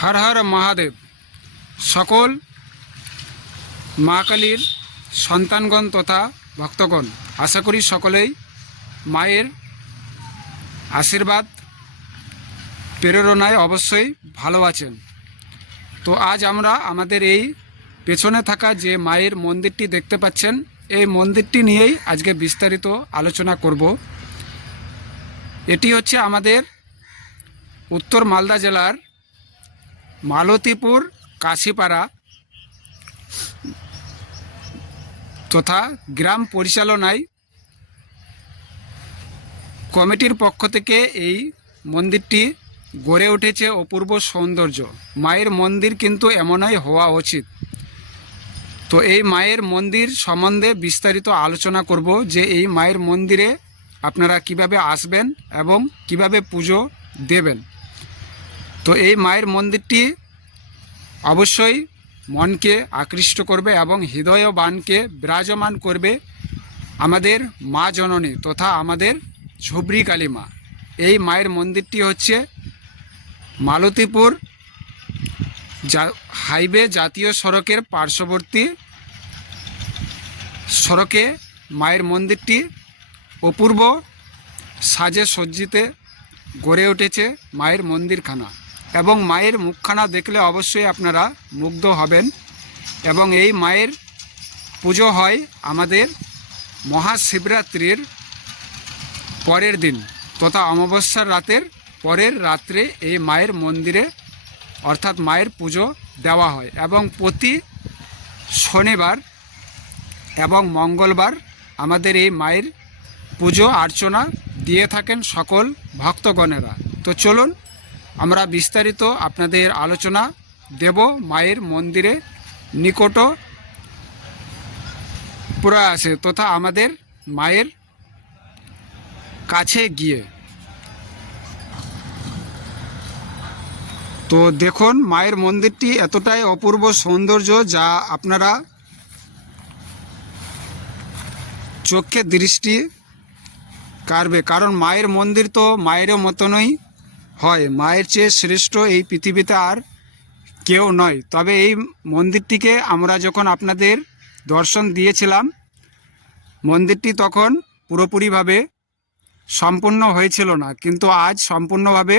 হর হর মহাদেব। সকল মা কালীর সন্তানগণ তথা ভক্তগণ, আশা করি সকলেই মায়ের আশীর্বাদ, প্রেরণায় অবশ্যই ভালো আছেন। তো আজ আমরা আমাদের এই পেছনে থাকা যে মায়ের মন্দিরটি দেখতে পাচ্ছেন, এই মন্দিরটি নিয়েই আজকে বিস্তারিত আলোচনা করব। এটি হচ্ছে আমাদের উত্তর মালদা জেলার মালতীপুর, কাশিপাড়া তথা গ্রাম পরিচালনায় কমিটির পক্ষ থেকে এই মন্দিরটি গড়ে উঠেছে অপূর্ব সৌন্দর্য। মায়ের মন্দির কিন্তু এমনই হওয়া উচিত। তো এই মায়ের মন্দির সম্বন্ধে বিস্তারিত আলোচনা করব যে এই মায়ের মন্দিরে আপনারা কীভাবে আসবেন এবং কীভাবে পুজো দেবেন। তো এই মায়ের মন্দিরটি অবশ্যই মনকে আকৃষ্ট করবে এবং হৃদয় বানকে বিরাজমান করবে আমাদের মা জননী তথা আমাদের ঝুবরি কালী মা এই মায়ের মন্দিরটি হচ্ছে মালতীপুর জা- হাইওয়ে জাতীয় সড়কের পার্শ্ববর্তী সড়কে মায়ের মন্দিরটি অপূর্ব সাজে সজ্জিতে গড়ে উঠেছে মায়ের মন্দিরখানা। এবং মায়ের মুখখানা দেখলে অবশ্যই আপনারা মুগ্ধ হবেন। এবং এই মায়ের পুজো হয় আমাদের মহাশিবরাত্রির পরের দিন তথা অমাবস্যার রাতের পরের রাত্রে এই মায়ের মন্দিরে অর্থাৎ মায়ের পুজো দেওয়া হয় এবং প্রতি শনিবার এবং মঙ্গলবার আমাদের এই মায়ের পুজো অর্চনা দিয়ে থাকেন সকল ভক্তগণেরা। তো চলুন আমরা বিস্তারিত আপনাদের আলোচনা দেব মায়ের মন্দিরে নিকট প্রয়াসে তথা আমাদের মায়ের কাছে গিয়ে। তো দেখুন, মায়ের মন্দিরটি এতটাই অপূর্ব সৌন্দর্য যা আপনারা চোখে দৃষ্টি কাড়বে। কারণ মায়ের মন্দির তো মায়ের মতনই হয়। মায়ের চেয়ে শ্রেষ্ঠ এই পৃথিবীতে আর কেউ নয়। তবে এই মন্দিরটিকে আমরা যখন আপনাদের দর্শন দিয়েছিলাম, মন্দিরটি তখন পুরোপুরিভাবে সম্পূর্ণ হয়েছিল না। কিন্তু আজ সম্পূর্ণভাবে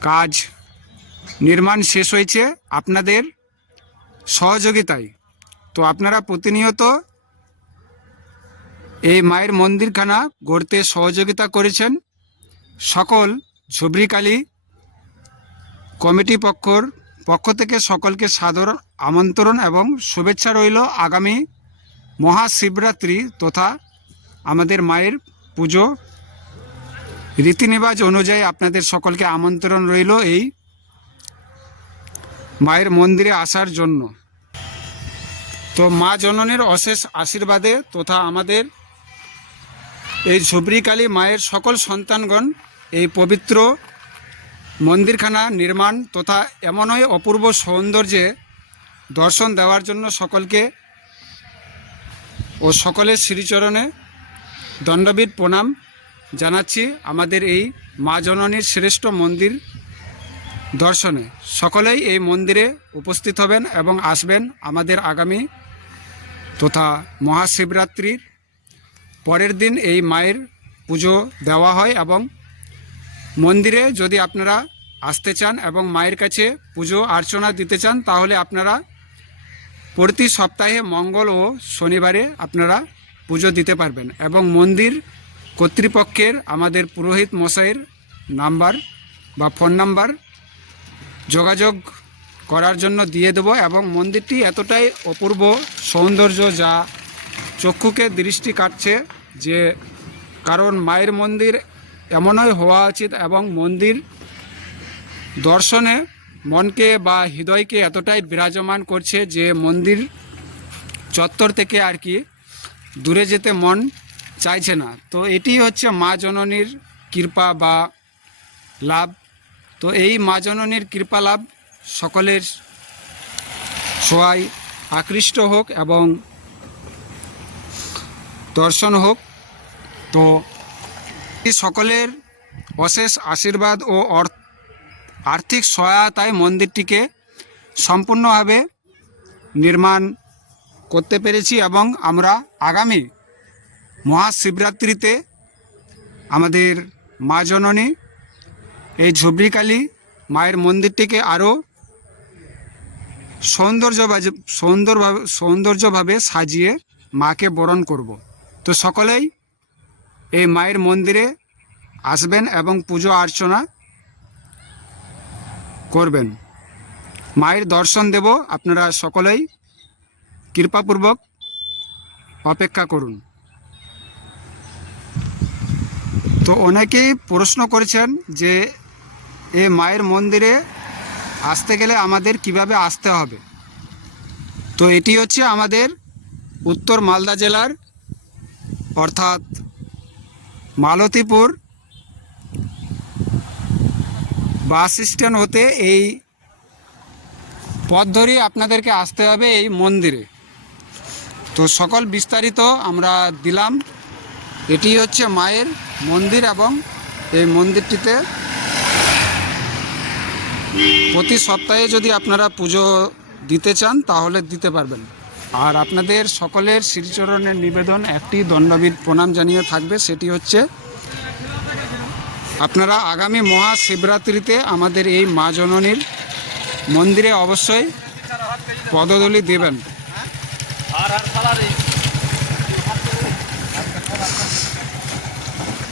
কাজ নির্মাণ শেষ হয়েছে আপনাদের সহযোগিতায়। তো আপনারা প্রতিনিয়ত এই মায়ের মন্দিরখানা গড়তে সহযোগিতা করেছেন। সকল ঝুবরিকালী কমিটি পক্ষর পক্ষ থেকে সকলকে সাদর আমন্ত্রণ এবং শুভেচ্ছা রইল আগামী মহাশিবরাত্রি তথা আমাদের মায়ের পুজো। রীতিনিবাজ অনুযায়ী আপনাদের সকলকে আমন্ত্রণ রইল এই মায়ের মন্দিরে আসার জন্য। তো মা জননীর অশেষ আশীর্বাদে তথা আমাদের এই ঝুবরিকালী মায়ের সকল সন্তানগণ এই পবিত্র মন্দিরখানা নির্মাণ তথা এমনই অপূর্ব সৌন্দর্যে দর্শন দেওয়ার জন্য সকলকে ও সকলের শ্রীচরণে দণ্ডবীর প্রণাম জানাচ্ছি আমাদের এই মা জননীর শ্রেষ্ঠ মন্দির দর্শনে। সকলেই এই মন্দিরে উপস্থিত হবেন এবং আসবেন আমাদের আগামী তথা মহাশিবরাত্রির পরের দিন এই মায়ের পুজো দেওয়া হয় এবং মন্দিরে যদি আপনারা আসতে চান এবং মায়ের কাছে পুজো অর্চনা দিতে চান, তাহলে আপনারা প্রতি সপ্তাহে মঙ্গল ও শনিবারে আপনারা পুজো দিতে পারবেন। এবং মন্দির কর্তৃপক্ষের, আমাদের পুরোহিত মশাইয়ের নাম্বার বা ফোন নাম্বার যোগাযোগ করার জন্য দিয়ে দেবো এবং মন্দিরটি এতটাই অপূর্ব সৌন্দর্য যা চক্ষুকে দৃষ্টি কাটছে যে কারণ মায়ের মন্দির এমনই হওয়া উচিত এবং মন্দির দর্শনে মনকে বা হৃদয়কে এতটাই বিরাজমান করছে যে মন্দির চত্বর থেকে আর কি দূরে যেতে মন চাইছে না। তো এটি হচ্ছে মা জননীর কৃপা বা লাভ। তো এই মা জননীর কৃপা লাভ সকলের সবাই আকৃষ্ট হোক এবং দর্শন হোক। তো সকলের অশেষ আশীর্বাদ ও আর্থিক সহায়তায় মন্দিরটিকে সম্পূর্ণভাবে নির্মাণ করতে পেরেছি এবং আমরা আগামী মহাশিবরাত্রিতে আমাদের মা জননী, এই ঝুবড়িকালী মায়ের মন্দিরটিকে আরও সৌন্দর্যভাবে সৌন্দর্যভাবে সৌন্দর্যভাবে সাজিয়ে মাকে বরণ করব। তো সকলেই এই মায়ের মন্দিরে আসবেন এবং পুজো অর্চনা করবেন। মায়ের দর্শন দেব, আপনারা সকলেই কৃপাপূর্বক অপেক্ষা করুন। তো অনেকেই প্রশ্ন করেছেন যে, এ মায়ের মন্দিরে আসতে গেলে আমাদের কীভাবে আসতে হবে? তো এটি হচ্ছে আমাদের উত্তর মালদা জেলার অর্থাৎ মালতীপুর বাস স্ট্যান্ড হতে এই পথ ধরেই আপনাদেরকে আসতে হবে এই মন্দিরে। তো সকল বিস্তারিত আমরা দিলাম। এটি হচ্ছে মায়ের মন্দির এবং এই মন্দিরটিতে প্রতি সপ্তাহে যদি আপনারা পুজো দিতে চান তাহলে দিতে পারবেন। আর আপনাদের সকলের শ্রীচরণের নিবেদন, একটি দণ্ডবিদ প্রণাম জানিয়ে থাকবে, সেটি হচ্ছে, আপনারা আগামী মহাশিবরাত্রিতে আমাদের এই মা জননীর মন্দিরে অবশ্যই পদদলি দেবেন।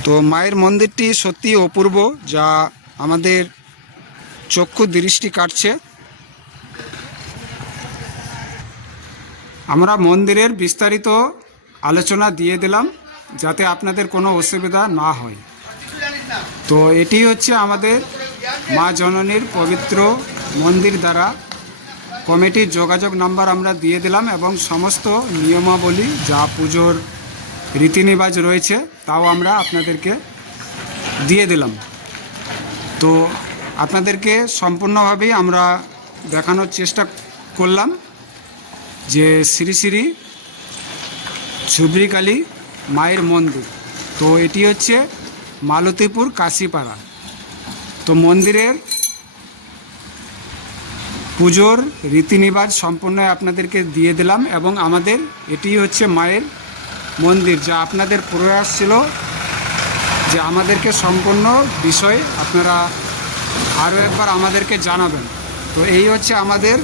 তো মায়ের মন্দিরটি সত্যি অপূর্ব, যা আমাদের চক্ষু দৃষ্টি কাটছে। আমরা মন্দিরের বিস্তারিত আলোচনা দিয়ে দিলাম যাতে আপনাদের কোনো অসুবিধা না হয়। তো এটি হচ্ছে আমাদের মা জননীর পবিত্র মন্দির দ্বারা কমিটির যোগাযোগ নাম্বার আমরা দিয়ে দিলাম এবং সমস্ত নিয়মাবলী যা পুজোর রীতিনিবাজ রয়েছে তাও আমরা আপনাদেরকে দিয়ে দিলাম। তো আপনাদেরকে সম্পূর্ণভাবেই আমরা দেখানোর চেষ্টা করলাম। যে শ্রী শ্রী ঝুবড়িকালী মায়ের মন্দির। তো এটি হচ্ছে মালতীপুর কাশিপাড়া। তো মন্দিরের পুজোর রীতিনিবাজ সম্পূর্ণ আপনাদেরকে দিয়ে দিলাম এবং আমাদের এটি হচ্ছে মায়ের মন্দির, যা আপনাদের প্রয়াস ছিল যে আমাদেরকে সম্পূর্ণ বিষয় আপনারা আরও একবার আমাদেরকে জানাবেন। তো এই হচ্ছে আমাদের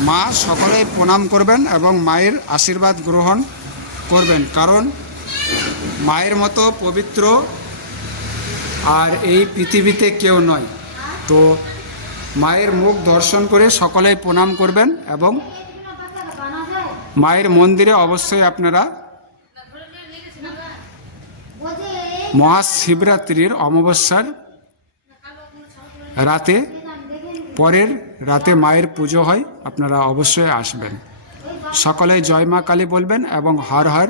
মা সকলেই প্রণাম করবেন এবং মায়ের আশীর্বাদ গ্রহণ করবেন। কারণ মায়ের মতো পবিত্র আর এই পৃথিবীতে কেউ নয়। তো মায়ের মুখ দর্শন করে সকলেই প্রণাম করবেন এবং মায়ের মন্দিরে অবশ্যই আপনারা মহাশিবরাত্রির অমাবস্যার রাতে পরের রাতে মায়ের পুজো হয়, আপনারা অবশ্যই আসবেন। সকলে জয় মা কালী বলবেন এবং হর হর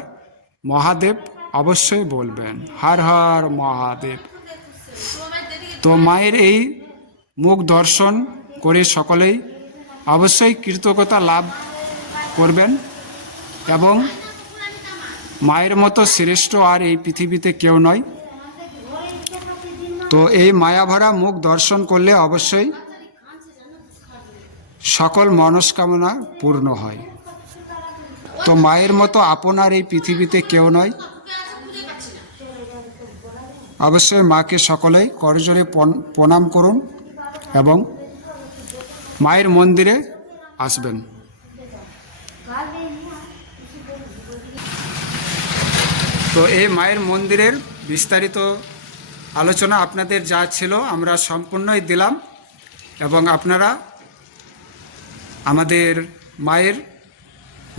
মহাদেব অবশ্যই বলবেন। হর হর মহাদেব। তো মায়ের এই মুখ দর্শন করে সকলেই অবশ্যই কৃতজ্ঞতা লাভ করবেন এবং মায়ের মতো শ্রেষ্ঠ আর এই পৃথিবীতে কেউ নয়। তো এই মায়াভরা মুখ দর্শন করলে অবশ্যই সকল মনস্কামনা পূর্ণ হয়। তো মায়ের মতো আপনার এই পৃথিবীতে কেউ নয়। অবশ্যই মাকে সকলেই করজোরে প্রণাম করুন এবং মায়ের মন্দিরে আসবেন। তো এই মায়ের মন্দিরের বিস্তারিত আলোচনা আপনাদের যা ছিল আমরা সম্পূর্ণই দিলাম এবং আপনারা আমাদের মায়ের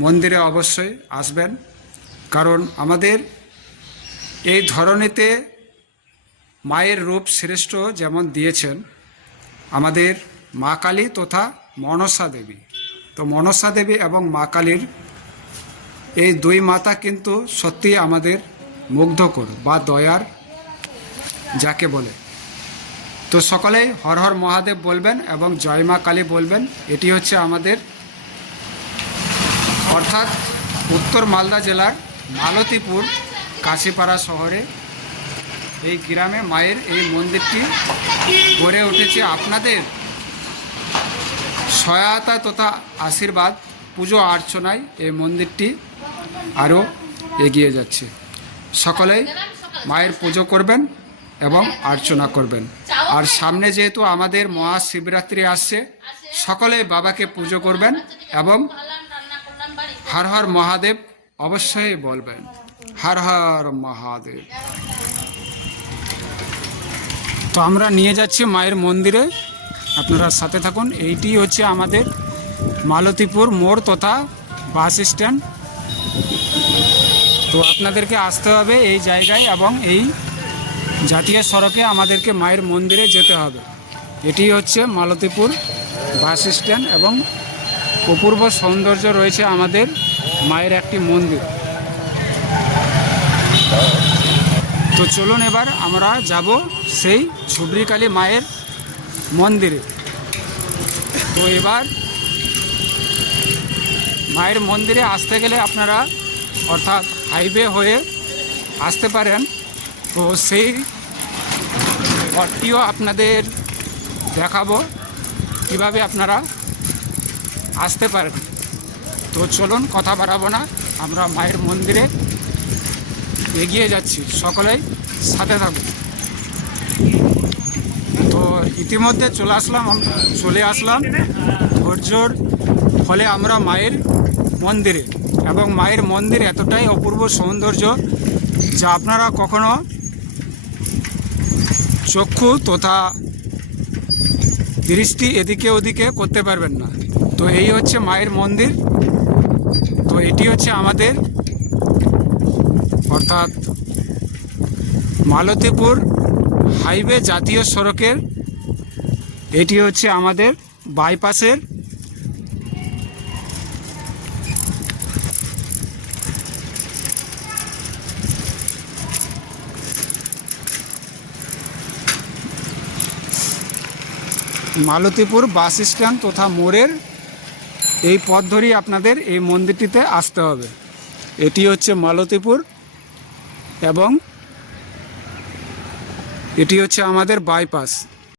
মন্দিরে অবশ্যই আসবেন। কারণ আমাদের এই ধরনীতে মায়ের রূপ শ্রেষ্ঠ যেমন দিয়েছেন, আমাদের মা কালী তথা মনসা দেবী। তো মনসা দেবী এবং মা কালীর এই দুই মাতা কিন্তু সত্যি আমাদের মুগ্ধকর বা দয়ার, যাকে বলে। তো সকলেই হর হর মহাদেব বলবেন এবং জয় মা কালী বলবেন, এটি হচ্ছে আমাদের অর্থাৎ উত্তর মালদা জেলার মালতীপুর কাশিপাড়া শহরে এই গ্রামে মায়ের এই মন্দিরটি গড়ে উঠেছে। আপনাদের সহায়তা তথা আশীর্বাদ, পুজো অর্চনায় এই মন্দিরটি আরও এগিয়ে যাচ্ছে। সকলেই মায়ের পুজো করবেন এবং অর্চনা করবেন। আর সামনে যেহেতু আমাদের মহাশিবরাত্রি আসছে, সকলে বাবাকে পুজো করবেন এবং হর হর মহাদেব অবশ্যই বলবেন। হর হর মহাদেব। তো আমরা নিয়ে যাচ্ছি মায়ের মন্দিরে। আপনারা সাথে থাকুন। এইটি হচ্ছে আমাদের মালতীপুর মোড় তথা বাস স্ট্যান্ড। তো আপনাদেরকে আসতে হবে এই জায়গায় এবং এই জাতীয় সড়কে আমাদেরকে মায়ের মন্দিরে যেতে হবে। এটি হচ্ছে মালতীপুর বাস স্ট্যান্ড এবং অপূর্ব সৌন্দর্য রয়েছে আমাদের মায়ের একটি মন্দির। তো চলুন এবার আমরা যাব সেই ঝুবরিকালী মায়ের মন্দিরে। তো এবার মায়ের মন্দিরে আসতে গেলে আপনারা অর্থাৎ হাইওয়ে হয়ে আসতে পারেন। তো সেই পথটিও আপনাদের দেখাবো। কীভাবে আপনারা আসতে পারেন তো চলুন কথা বাড়াবো না। আমরা মায়ের মন্দিরে এগিয়ে যাচ্ছি। সকলেই সাথে থাকুন। তো ইতিমধ্যে চলে আসলাম চলে আসলাম ধৈর্যর ফলে আমরা মায়ের মন্দিরে। এবং মায়ের মন্দির এতটাই অপূর্ব সৌন্দর্য যা আপনারা কখনো চক্ষু তথা দৃষ্টি এদিকে ওদিকে করতে পারবেন না। তো এই হচ্ছে মায়ের মন্দির। তো এটি হচ্ছে আমাদের অর্থাৎ মালতীপুর হাইওয়ে জাতীয় সড়কের, এটি হচ্ছে আমাদের বাইপাসের মালতীপুর বাস স্ট্যান্ড তথা মোড়ের এই পথ ধরেই আপনাদের এই মন্দিরটিতে আসতে হবে। এটি হচ্ছে মালতীপুর এবং এটি হচ্ছে আমাদের বাইপাস